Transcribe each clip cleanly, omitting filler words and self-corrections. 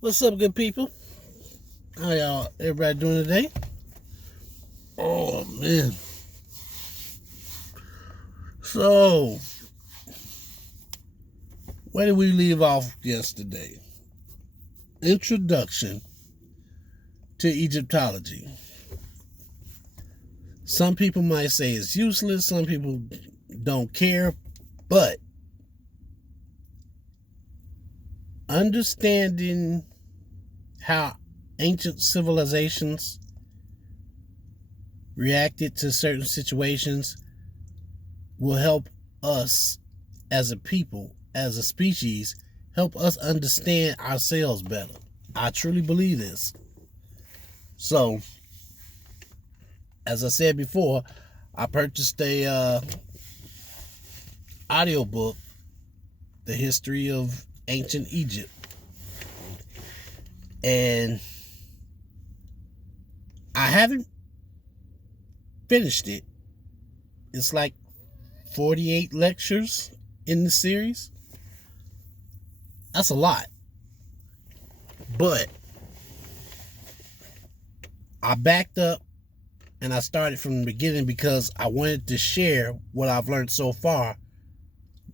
What's up, good people? How everybody doing today? Oh, man. So, where did we leave off yesterday? Introduction to Egyptology. Some people might say it's useless. Some people don't care. But understanding how ancient civilizations reacted to certain situations will help us as a people, as a species, help us understand ourselves better. I truly believe this. So, as I said before, I purchased a audiobook, The History of Ancient Egypt. And I haven't finished it. It's like 48 lectures in the series. That's a lot. But I backed up and I started from the beginning because I wanted to share what I've learned so far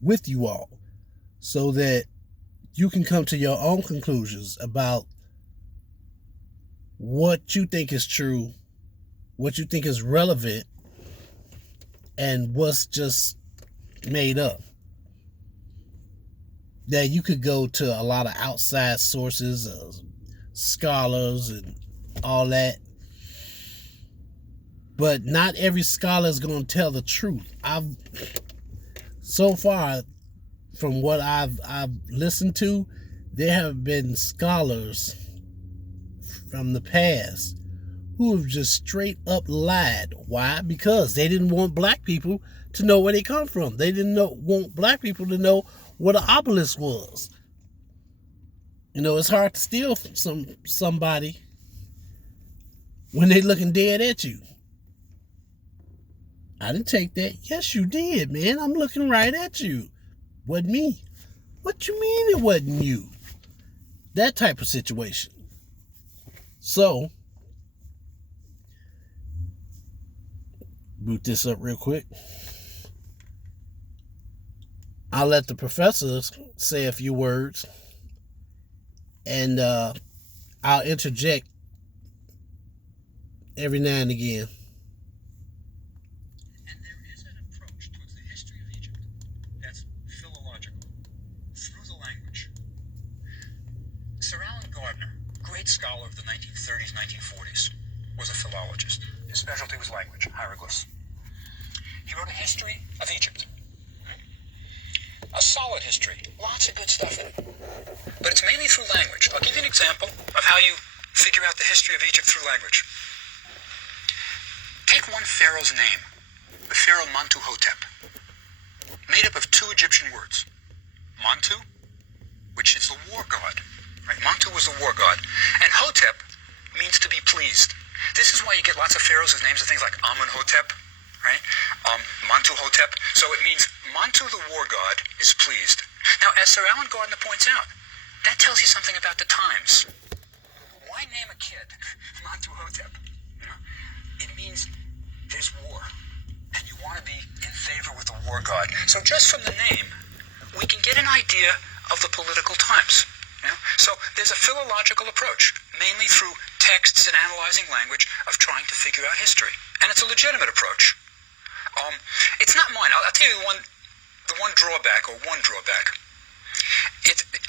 with you all so that you can come to your own conclusions about what you think is true, what you think is relevant, and what's just made up. That you could go to a lot of outside sources, scholars and all that. But not every scholar is going to tell the truth. So far, from what I've listened to, there have been scholars from the past who have just straight up lied. Why? Because they didn't want black people to know where they come from. They didn't want black people to know what an obelisk was. You know, it's hard to steal from somebody when they looking dead at you. I didn't take that. Yes, you did, man. I'm looking right at you. Wasn't me. What you mean it wasn't you? That type of situation. So, boot this up real quick. I'll let the professors say a few words, and I'll interject every now and again. And there is an approach towards the history of Egypt that's philological, through the language. Sir Alan Gardner, great scholar of the 1930s, 1940s, was a philologist. His specialty was language, hieroglyphs. He wrote a history of Egypt. A solid history, lots of good stuff in it. But it's mainly through language. I'll give you an example of how you figure out the history of Egypt through language. Take one pharaoh's name, the pharaoh Mentuhotep, made up of two Egyptian words. Montu, which is the war god, right? Montu was the war god, and Hotep means to be pleased. This is why you get lots of pharaohs whose names are things like Amenhotep, right? Mentuhotep. So it means Montu, the war god, is pleased. Now, as Sir Alan Gardner points out, that tells you something about the times. Why name a kid Mentuhotep? You know? It means there's war, and you want to be in favor with the war god. So just from the name, we can get an idea of the political times. You know? So there's a philological approach, mainly through texts and analyzing language, of trying to figure out history. And it's a legitimate approach. It's not mine. I'll tell you the one drawback.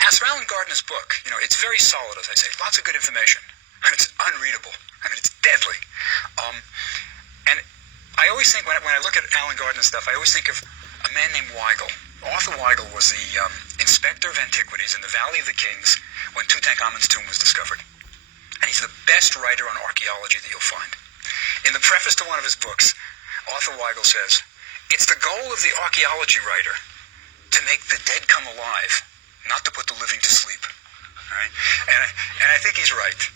As Sir Alan Gardner's book, you know, it's very solid, as I say. Lots of good information. It's unreadable. I mean, it's deadly. And I always think, when I look at Alan Gardner's stuff, I always think of a man named Weigel. Arthur Weigel was the inspector of antiquities in the Valley of the Kings when Tutankhamun's tomb was discovered. And he's the best writer on archaeology that you'll find. In the preface to one of his books, Arthur Weigel says, "It's the goal of the archaeology writer to make the dead come alive, not to put the living to sleep." Right? And I think he's right.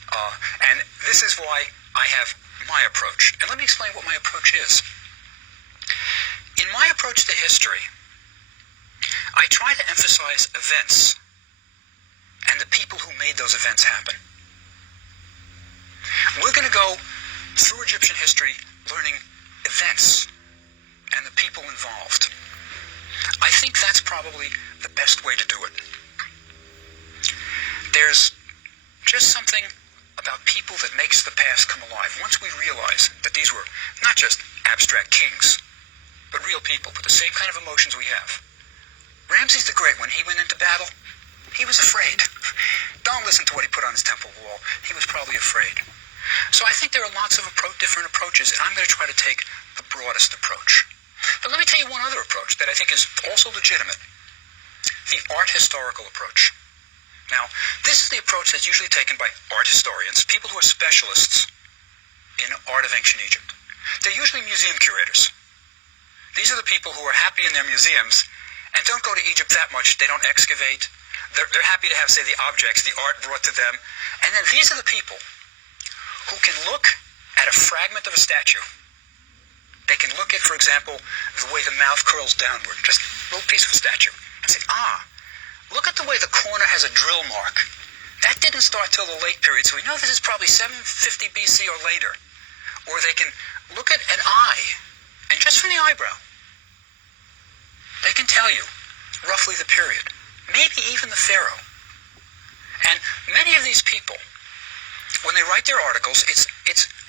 And this is why I have my approach. And let me explain what my approach is. In my approach to history, I try to emphasize events and the people who made those events happen. We're going to go through Egyptian history learning events and the people involved. I think that's probably the best way to do it. There's just something about people that makes the past come alive. Once we realize that these were not just abstract kings, but real people with the same kind of emotions we have. Ramses the Great, when he went into battle, he was afraid. Don't listen to what he put on his temple wall. He was probably afraid. So I think there are lots of different approaches, and I'm going to try to take the broadest approach. But let me tell you one other approach that I think is also legitimate. The art historical approach. Now, this is the approach that's usually taken by art historians, people who are specialists in art of ancient Egypt. They're usually museum curators. These are the people who are happy in their museums and don't go to Egypt that much. They don't excavate. They're happy to have, say, the objects, the art brought to them. And then these are the people who can look at a fragment of a statue. They can look at, for example, the way the mouth curls downward, just a little piece of a statue, and say, look at the way the corner has a drill mark. That didn't start till the late period, so we know this is probably 750 BC or later. Or they can look at an eye, and just from the eyebrow, they can tell you roughly the period, maybe even the pharaoh. And many of these people, when they write their articles, it's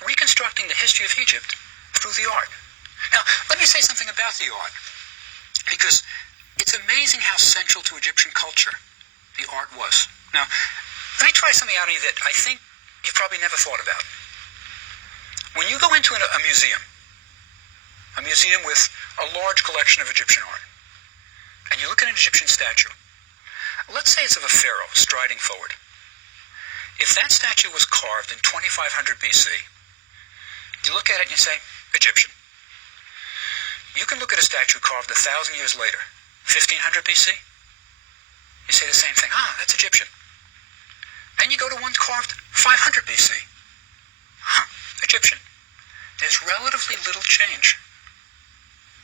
reconstructing the history of Egypt through the art. Now, let me say something about the art, because it's amazing how central to Egyptian culture the art was. Now, let me try something out of you that I think you've probably never thought about. When you go into a museum with a large collection of Egyptian art, and you look at an Egyptian statue, let's say it's of a pharaoh striding forward. If that statue was carved in 2500 BC, you look at it and you say, Egyptian. You can look at a statue carved 1,000 years later, 1500 BC. You say the same thing. That's Egyptian. And you go to one carved 500 BC. Egyptian. There's relatively little change.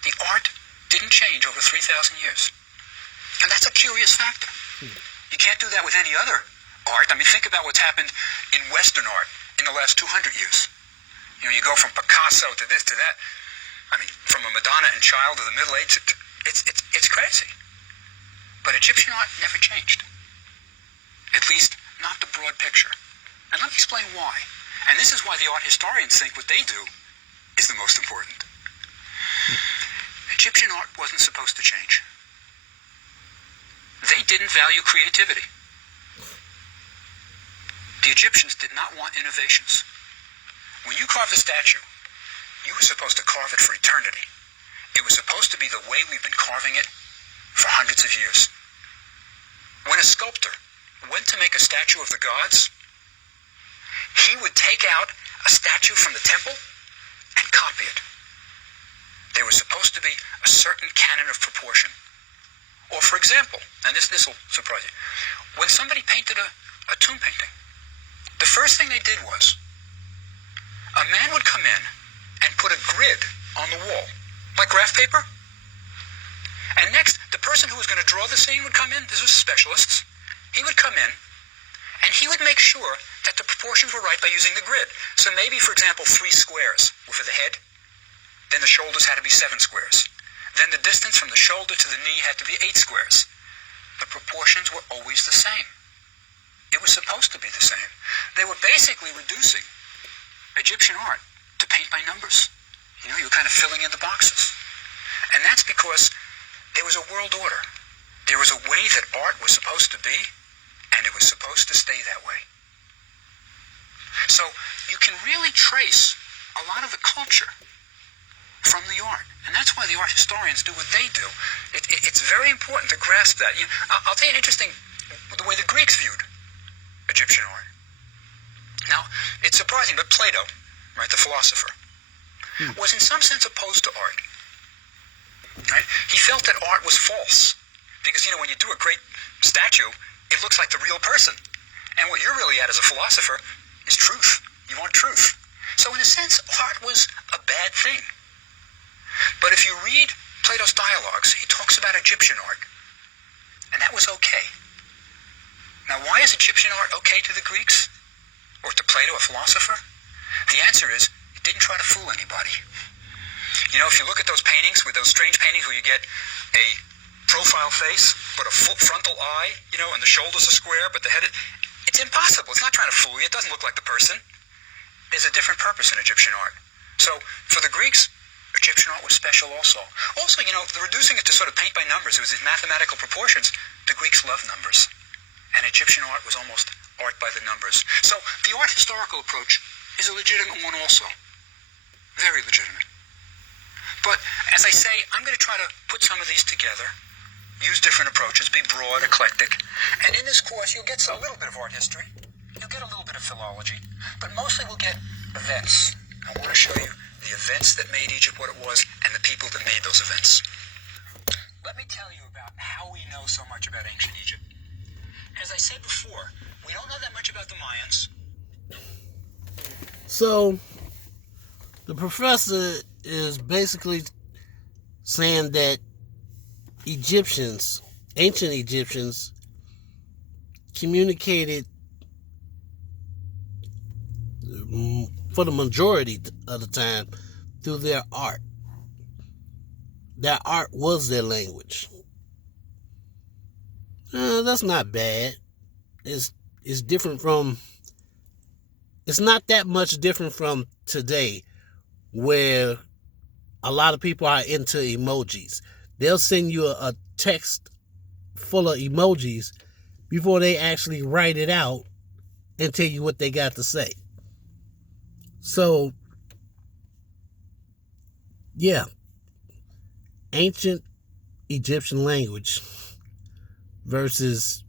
The art didn't change over 3,000 years. And that's a curious factor. You can't do that with any other art. I mean, think about what's happened in Western art in the last 200 years. You go from Picasso to this to that. I mean, from a Madonna and Child to the Middle Age, it's crazy. But Egyptian art never changed. At least, not the broad picture. And let me explain why. And this is why the art historians think what they do is the most important. Egyptian art wasn't supposed to change. They didn't value creativity. The Egyptians did not want innovations. When you carved a statue, you were supposed to carve it for eternity. It was supposed to be the way we've been carving it for hundreds of years. When a sculptor went to make a statue of the gods, he would take out a statue from the temple and copy it. There was supposed to be a certain canon of proportion. Or, for example, and this will surprise you, when somebody painted a tomb painting, the first thing they did was a man would come in and put a grid on the wall, like graph paper. And next, the person who was going to draw the scene would come in. This was specialists. He would come in, and he would make sure that the proportions were right by using the grid. So maybe, for example, 3 squares were for the head. Then the shoulders had to be 7 squares. Then the distance from the shoulder to the knee had to be 8 squares. The proportions were always the same. It was supposed to be the same. They were basically reducing Egyptian art to paint by numbers. You were kind of filling in the boxes. And that's because there was a world order. There was a way that art was supposed to be, and it was supposed to stay that way. So you can really trace a lot of the culture from the art. And that's why the art historians do what they do. It's very important to grasp that. I'll tell you an interesting, the way the Greeks viewed Egyptian art. Now, it's surprising, but Plato, right, the philosopher, was in some sense opposed to art. Right? He felt that art was false. Because, when you do a great statue, it looks like the real person. And what you're really at as a philosopher is truth. You want truth. So in a sense, art was a bad thing. But if you read Plato's dialogues, he talks about Egyptian art. And that was okay. Now, why is Egyptian art okay to the Greeks? Or to Plato, a philosopher? The answer is, it didn't try to fool anybody. You know, if you look at those paintings, with those strange paintings where you get a profile face, but a full frontal eye, you know, and the shoulders are square, but the head, it's impossible. It's not trying to fool you. It doesn't look like the person. There's a different purpose in Egyptian art. So, for the Greeks, Egyptian art was special also. Also, you know, reducing it to sort of paint by numbers, it was in mathematical proportions. The Greeks loved numbers. And Egyptian art was almost art by the numbers. So, the art historical approach is a legitimate one also. Very legitimate. But, as I say, I'm going to try to put some of these together, use different approaches, be broad, eclectic. And in this course, you'll get a little bit of art history. You'll get a little bit of philology. But mostly we'll get events. I want to show you the events that made Egypt what it was and the people that made those events. Let me tell you about how we know so much about ancient Egypt. As I said before, we don't know that much about the Mayans. So, the professor is basically saying that Egyptians, ancient Egyptians, communicated for the majority of the time through their art. Their art was their language. That's not bad. It's different from, it's not that much different from today, where a lot of people are into emojis. They'll send you a text full of emojis before they actually write it out and tell you what they got to say. So, yeah, ancient Egyptian language versus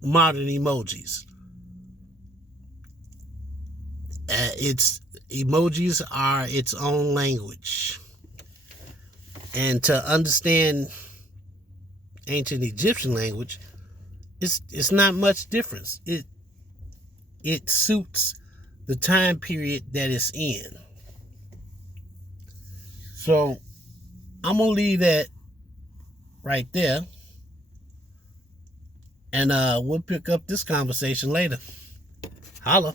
modern emojis. Emojis are its own language, and to understand ancient Egyptian language, it's not much difference. It suits the time period that it's in. So I'm gonna leave that right there, and we'll pick up this conversation later. Holla.